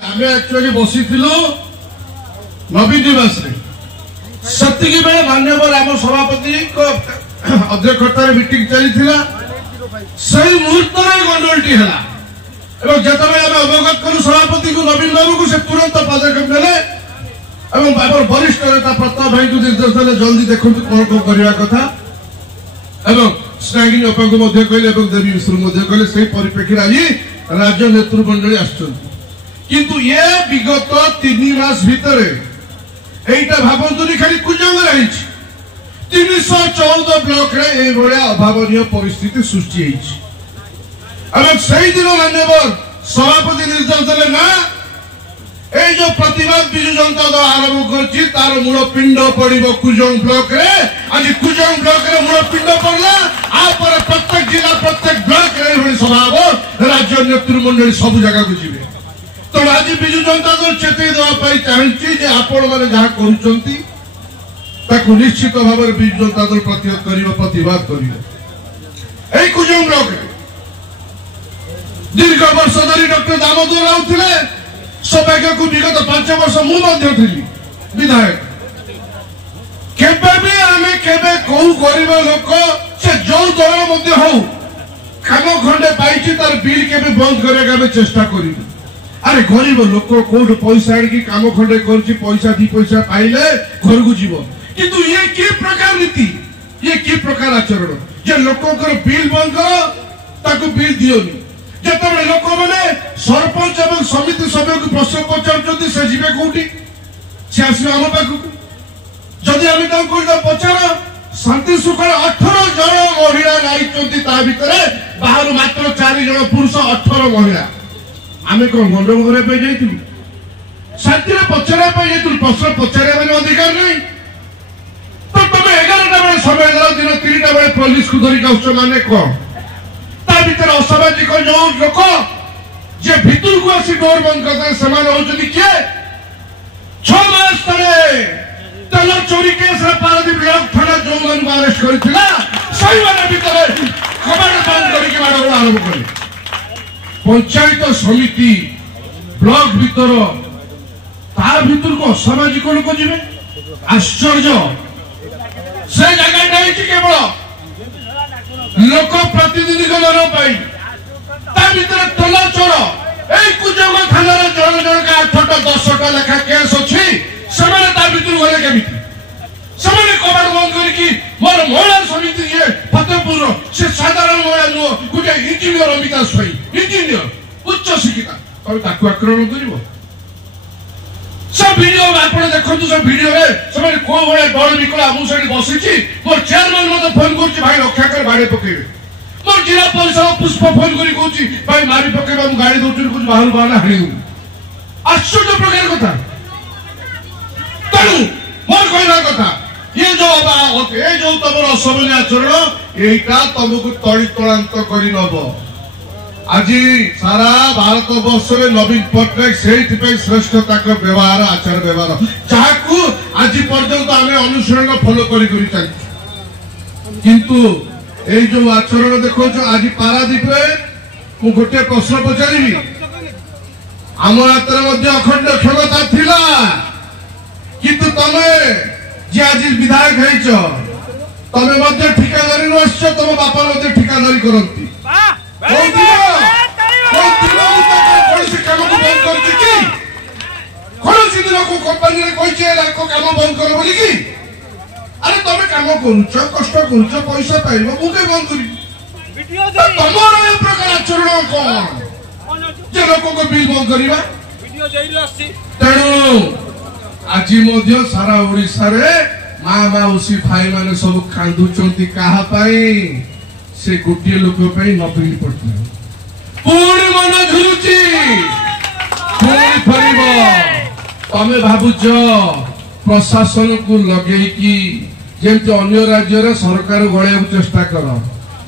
आमे एक्चुअली बसी नवीन निवास सेतिकी बेले मान्यवर आम सभापति अध्यक्षतार मीटिंग चली सही मुहूर्त गंडोलटी है जिते आम अवगत कलु सभापति को नवीन बाबू को से तुरंत पदक्षेप ने वरिष्ठ नेता प्रताप भाई को निर्देश देने जल्दी देखो कौन कौन करने कथा स्नेहिनी अपा को कहले देवी मिश्र कहले से परिप्रेक्षी आज राज्य नेतृमंडली आसुंतु ये विगत 3 मास भितर एटा भावंतुनी खाली कुजंग रही 314 ब्लॉक रे ए भलिया अभावनीय परिस्थिति सृष्टि होइछि सही दिन मान्यवर सभापति निर्देश देले ना ए जो प्रतिवाद बिजु जनता दल आरंभ करछि तार मूल पिंड पड़िबो कुजंग ब्लॉक रे आज कुजंग ब्लॉक रे मूल पिंड पड़ला आ पर प्रत्येक जिला प्रत्येक ब्लॉक रे भली सभा राज्य नेतृमंडली सब जगह को जिवे तो आज बिजु जनता दल चेतई देवा चाहिए जे आपण माने जहा करूचंती ताकू निश्चित भाव में बिजु जनता दल प्रतिवाद करियो एई कुजंग ब्लॉक दीर्घ वर्ष धरी डॉक्टर दामोदर राव थिले सौभाग्य को विगत 5 वर्ष मु मध्य थिली विधायक केबे भी आमे केबे को गरीब लोक से जो दल मध्य हो काम खंडे पाइछि तार बिल केबे बंद करेगा में चेष्टा करिबो अरे गरीब लोक कोड पैसा आनी काम खंडे करछि पैसा 2 पैसा पाइले घर को जीव किंतु ये की प्रकार नीति ये की प्रकार आचरण जे लोककर बिल बंद करो ताको बिल दियोनी जते लोक माने सरपंच एवं समिति सभ्य को प्रश्न पचार से जीवे कोठी से आसो आम पाखक जदि आम पचार शांति सुखर 18 जन महिला नाइचंती ता भितरे बाहर मात्र 4 जन पुरुष 18 महिला आमे कोन गंडम करे पे जाइतु शांति रे पचारे पे जाइतु प्रश्न पचारे माने अधिकार नहीं तो तमे 11टा बेले समय दला दिन 3टा बेले पुलिस को धरि काउछ माने को ता भितर असामाजिक जो लोक जे भितर को आसी डोर बंद करते समान होचनी के 6 मास तले तेल चोरी केस रे पारादीप ब्लॉक थाना जो मन अरेस्ट करथिला सही वाला भितर कबाड़ बंद करी के माडो आरंभ करे पंचायत समिति ब्लॉक भितर ता भितर को असामाजिक लोक जिवे आश्चर्य से जगह नहीं केवल लोक प्रतिनिधि गणना पाई ता भीतर तला चोर ए कुजंग थाना रे जन जन का 8टा 10टा लेखा केस अछि समान ता भीतर गले केमिति समान कबाड़ बंद करी कि मोर महिला समिति ये फतेहपुर से साधारण महिला नो गुटे इंजीनियर अमिता सोई इंजीनियर उच्च शिक्षिता तब ताकू आक्रमण करिवो सब वीडियो आपण देखंतु सब वीडियो रे समान को भले डर निकला मु सेठी बसिछि मोर चेयरमैन मते फोन करछि भाई रक्षा कर बाड़े पकेबे मोर जिला पुलिस पुष्प फोन करी कहछि भाई मारी पकेबा मु गाड़ी दोटुर कुछ बाहर बाहर हाणी आश्चर्य प्रकार कथा तनु मोर कहना कथा ये जो तमर असभ्य आचरण एटा तुमको तड़ी तोड़ांत करि नबो आज सारा भारत वर्ष में नवीन पट्टनायक से श्रेष्ठता व्यवहार आचार व्यवहार जहां आज पर्यंत आम अनुसरण फॉलो किंतु ए जो आचरण देखो आज पारादीप में गोटे प्रश्न पचारि आम हाथ में अखंड क्षमता थिला किंतु तमे जे आज विधायक है तमे ठिकादारी आस तुम बापा ठिकादारी करती अरे तुम कम कर कष्ट कर पैसा पाइब मुझे बंद कर प्रकार आचरण कौन जे लोक को बिल बंद करवा तेणु आज सारा ओडिशा रे माँ माउसी भाई माने सब कांदुचंती कहा से गोटे लोक नवीन पट्टनायक पुणी मन झुरुची पुणी फरिब तमे भाबुच प्रशासन को लगे कि जेमती अन्य राज्य रे सरकार गड़े चेष्टा कर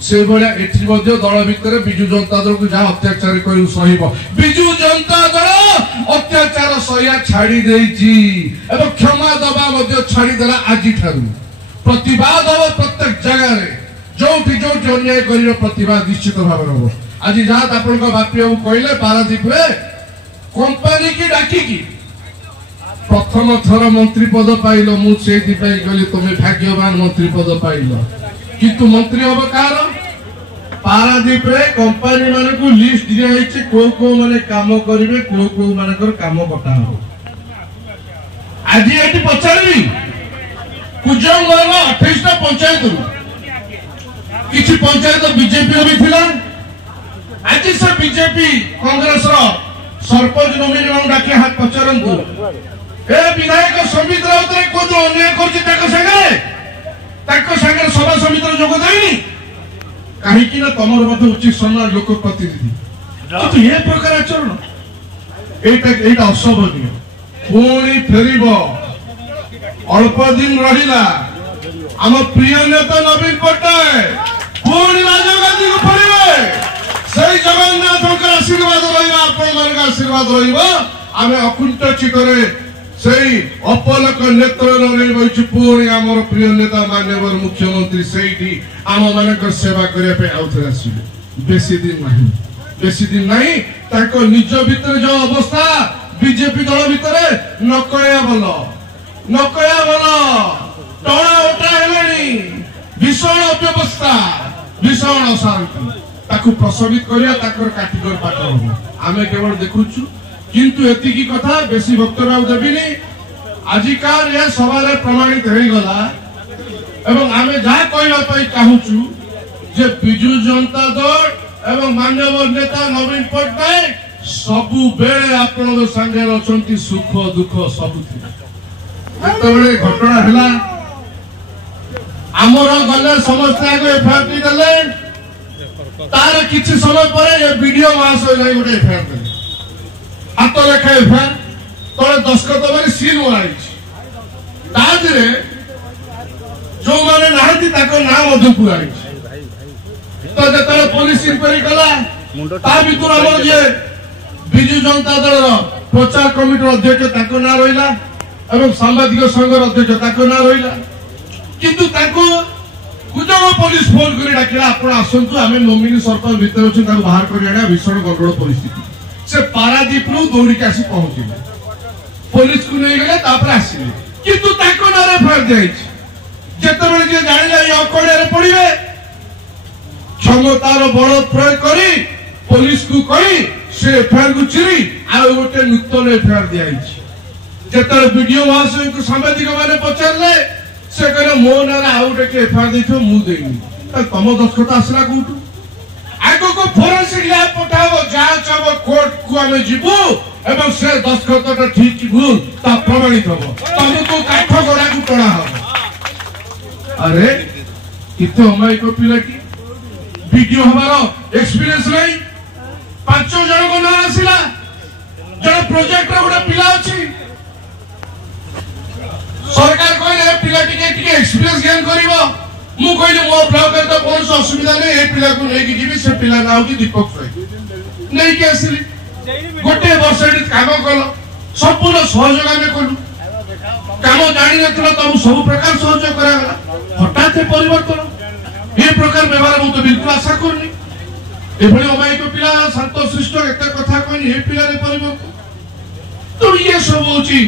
से भाया एठी मध्य दल भितर बिजु जनता दल को जहाँ अत्याचार कर सहिब बिजु जनता दल अत्याचार सहिया छाड़ी देछि एवं क्षमा दबा मध्य छाड़ी देला आज ठारू प्रतिवाद हो प्रत्येक जगह रे जो अन्याय कर प्रतिवाद निश्चित भाव हम आज जहाँ आप बापी बाबू कहले पारादीप कंपनी की डाकिकी प्रथम थर मंत्री पद पाइल मुझे गली तुम्हें भाग्यवान मंत्री पद पाइल किंतु मंत्री हम कार पारादीप रे कंपनी मान को लिस्ट दिया को को माने काम करिवे को मानकर काम कटा हो आज ये पचारि कुजंग 28टा पंचायत किसी पंचायत बीजेपी भी थिला आज से बीजेपी कांग्रेस रो सरपंच नोमिनी मान डाके हाथ पचारंतु ए विधायक समिति राउतरे को जो अन्याय करछि ताको संगे सभा समिति जोग देनी कहीं कि ना तमर मत उचित सम्मान लोक प्रतिनिधि तो ये प्रकार आचरण एटा असभनीय पुणी फेरिब अल्प दिन रहिला आम प्रिय नेता नवीन पट्टनायक पुणी राजीव गांधी को फेरिबे सही जगन्नाथ आशीर्वाद रहिबा आपण मान आशीर्वाद रहिबा आमे अकुंठ चित्तरे सही अपलक नेतृत्व पुणी आमर प्रिय नेता माननीय मुख्यमंत्री सही आम मान सेवा करने आउथरे आसबे बेसी दिन नहीं ताको निज भितर जो अवस्था बीजेपी दल भितर नकया बल टणा उठा हेलानी भीषण अव्यवस्था भीषण अशांति ताकू प्रशमित करिया ताकर काटिकर पाठ हो आमे केवल देखुछु किंतु एतिकी कथा बेसी वक्तव्य देविनी आजिकार ये सवाल प्रमाणित हो गला एवं आमे जहाँ कहवाई चाहूचु जे बिजु जनता दल एवं माननीय नेता नवीन पट्टनायक सबु बेले आपण संगे रचंती सुख दुख सब जिते घटना है आमर गले समस्त आगे एफआईआर देले तार किछि समय पर ये वीडियो महाशय नहीं गोटे एफआईआर देले हाथ लेखा एफआईआर तले दस्खत मारी सील मराई तादरे जो माने नाहती ताको नाम मध्य पुराई तो जतले पुलिस इंक्वायरी कला ता भितर हमर जे बिजु जनता दल प्रचार कमिटी अध्यक्ष ताको ना रहिला एवं सांबादिक संघ अध्यक्ष ताको ना रहिला किंतु ताको कुजंग पुलिस फोन करी डाकिला आपण आसंतु आमे नोमिनी सरपंच भितर अछि ताको बाहर करी आना भीषण गंडगोल परिस्थिति से पारादीप रु दौड़ी के आसी पहुंचिले पुलिस को नहीं गले तापर आसीले किंतु ताको ना एफआईआर देछि जेतेबेले जे जानिला ये अकड़े रे पड़िबे क्षमतार बल प्रयोग करी पुलिस को कही से एफआईआर को चिरी आ गोटे नूतन एफआईआर दियाइछि जेतेबेले वीडियो महाशय को सांबादिक माने पचारले से कहले मो नारे आ गोटे के एफआईआर देथो मु देनी त तम दस्खत आसला कोठु आगो को फोरेंसिक लैब पठाबो जांच अब कोर्ट को हमें जीवो एवं से दस्खतटा ठीक कि भूल ता प्रमाणित हबो तुमको काठ गोड़ा को टणा हबो अरे कितो हमारे को पिला की वीडियो हमारा एक्सपीरियंस नहीं 5 जन को ना आसिला जन प्रोजेक्ट रे गोटा पिला अछि सरकार कहले पिला टिके एक्सपीरियंस गेन करिवो मु कहले मो ब्लॉक रे तो कोन असुविधा नहीं ए पिला को लेके जीवी से पिला नाउ की दीपक भाई नहीं के आसिली गोटे वर्ष एडी काम कलो संपूर्ण सहयोग आमे कलु काम जानि नथला तब सब प्रकार सहयोग करागला हठात परिवर्तन ये प्रकार व्यवहार मु तो बिल्कुल आशा करनी एभली अमाई को पिला शांत शिष्ट एते कथा कहनी हे पिला रे परिवर्तन तो ये सब होची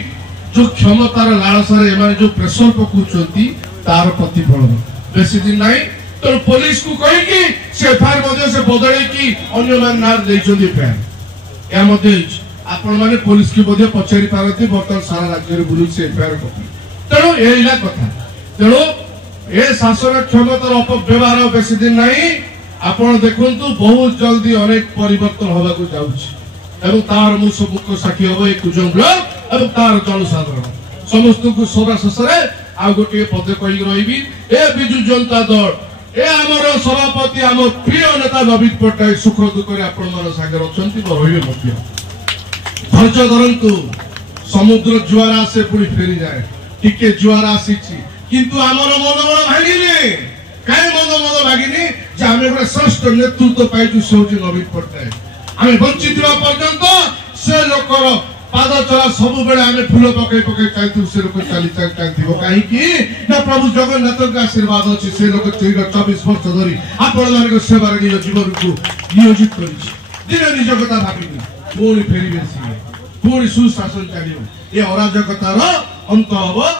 जो क्षमतार लालसारे एमाने जो प्रेशर पकुचंती तार प्रतिफलन बेसी दिन नहीं तो पुलिस को कही कि से एफआईआर मध्ये से बदले की अन्य मान नार देइछोंदी फैन या मध्ये आपण माने पुलिस की मध्ये पचारि पारती बर्तन सारा राज्य रे बुलु से एफआईआर कॉपी तेणु एइला कथा तेणु ए शासन क्षमतार अपव्यवहार बेसी दिन नहीं आपण देखंतु बहुत जल्दी अनेक परिवर्तन होबा को जाउछि एवं तार मु सब मुख्य साक्षी होबो एक कुजंग ब्लॉक एवं तार जनसाधारण समस्त को सोरा ससरे आ गोटे पद कहि रहिबी ए बिजु जनता दल ए हमर सभापति हम प्रिय नेता नवीन पट्टनायक सुख दुख रे आपण मन सागर अछंती रहिबे मध्य धैर्य धरंतु समुद्र जुआर आसे पुणी फेरी जाए टिके जुआर आसीछि किंतु हमर मनोबल भागिनी काहे मनोबल भागिनी जे हम एक श्रेष्ठ नेतृत्व पाइछु सोजी नवीन पट्टनायक हम वंचित हुआ पर्यंत से लोकर पाद चला सब बेले हमें फूल पकई पकई चाहतु से लोक चली चाहथिबो काहे कि ना प्रभु जगन्नाथ का आशीर्वाद अछि से लोक 24 वर्ष धरि आपण मानक सेवा रे जीवन को नियोजित करिछि दिन निज कथा भाबिनी मोर फेरी बेसी ପୁଣି ସୁଶାସନ ଚାଲିବ। ଏ ଅରାଜକତାର ଅନ୍ତ ହବ।